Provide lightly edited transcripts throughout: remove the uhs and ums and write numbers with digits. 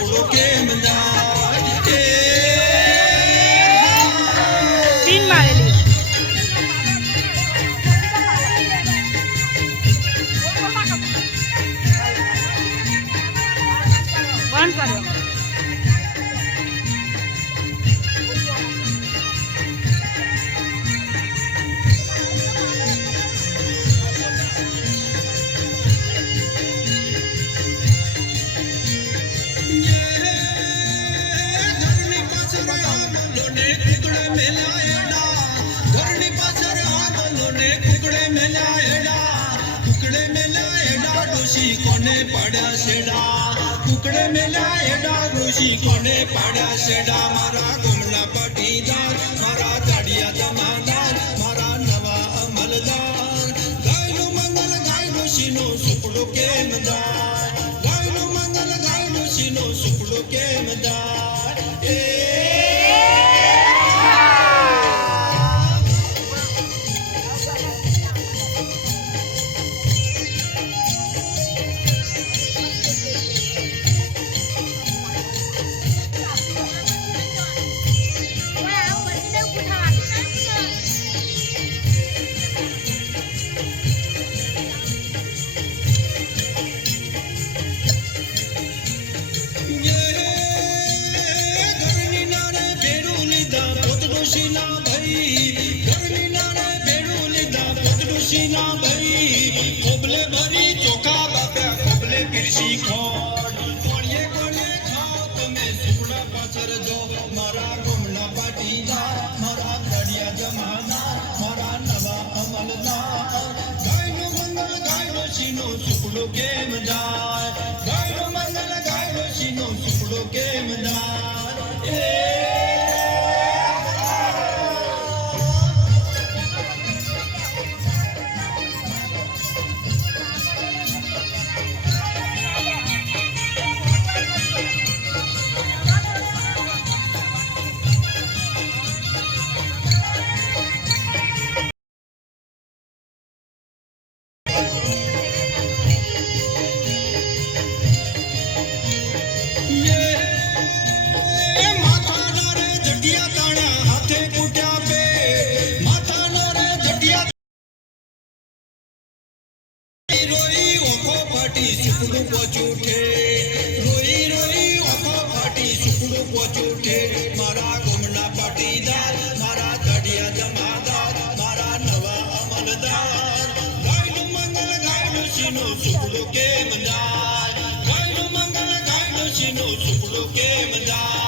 સુપડો કેમ જાય પિન મારેલી બંધ કર્યો કોને પાડ્યા છેડા કુકડે મેલા એડા ઋષિ કોને પાડ્યા છેડા મારા ગોમના પાટીદાર મારા દાડિયા જમાદાર મારા નવા અમલદાર ગાયનું મંગલ ગાય ઋષિનો સુપડો કેમ જાય ગાયનું મંગલ ગાય ઋષિનો સુપડો કેમ જાય કોબલે ભરી ચોખા બાપ્યા કોબલે પીરસી ખોડ કોળીએ કોળીએ ખાઓ તમે સુપડા પાછળ જો મારા ગોમના પાટીદાર મારા દાડિયા જમાદાર મારા નવા અમલદાર ગાયનું મંગલ ગાયનો સીનો સુપડો કેમ જાય ગાયનું મંગલ ગાયનો સીનો સુપડો કેમ જાય સુપડું પોચુઠે રોઈ રોઈ ઓખો ફાટી સુપડું પોચુઠે મારા ગોમના પાટીદાર મારા દાડિયા જમાદાર મારા નવા અમલદાર ગાયનું મંગલ ગાયનું સીનો સુપડો કેમ જાય ગાયનું મંગલ ગાયનું સીનો સુપડો કેમ જાય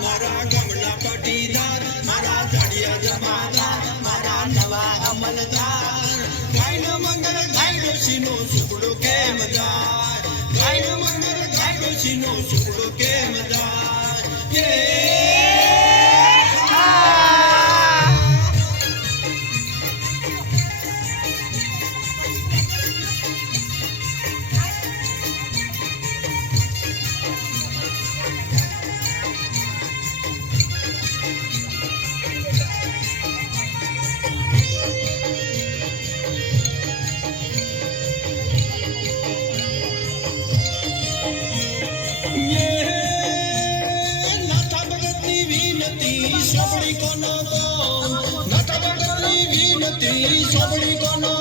મારા ગામના પાટીદાર મારા દાડિયા જમાદાર મારા નવા અમલદાર ગાયનો મંગલ ગાયનો સીનો સુપડો કેમ જાય ગાયનો મંગલ ગાયનો સીનો સુપડો કેમ જાય સોબડી કોનો નાથા ભગતની વિનતી સોબડી કોનો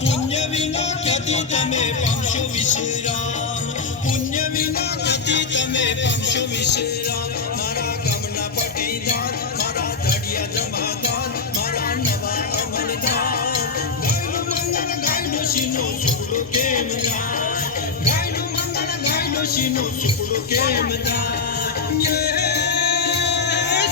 પુણ્ય વિના ખ્યાતિ તમે પામશો વિશ્રામ પુણ્ય વિના ખ્યાતિ તમે પામશો વિશ્રામ મારા ગામના પાટીદાર મારા દાડિયા જમાદાર મારા નવા અમલદાર ગાયનું મંગલ ગાયનો સીનો સુપડો કેમ જાય ગાયનું મંગલ ગાયનો ડોશીનો સુપડો કેમ જાય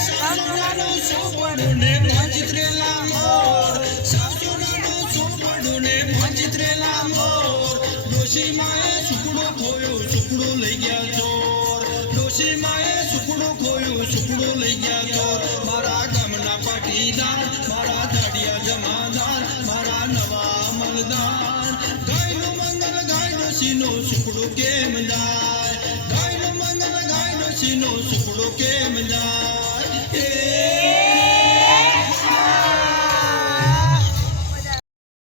સાસુડાનો સોપડો ને મંચિત્રેલા મોર સાસુડાનો સોપડો ને મંચિત્રેલા મોર ડોશી માએ સુપડો ખોયો સુપડો લઈ ગયા ચોર ડોશી માએ સુપડો ખોયો સુપડો લઈ ગયા ચોર મારા ગામના પાટીદાર મારા દાડિયા જમાદાર મારા નવા મલદાર ગાયનું મંગલ ગાય ડોશીનો સુપડો કેમ જાય ગાયનું મંગલ ગાય ડોશીનો સુપડો કેમ જાય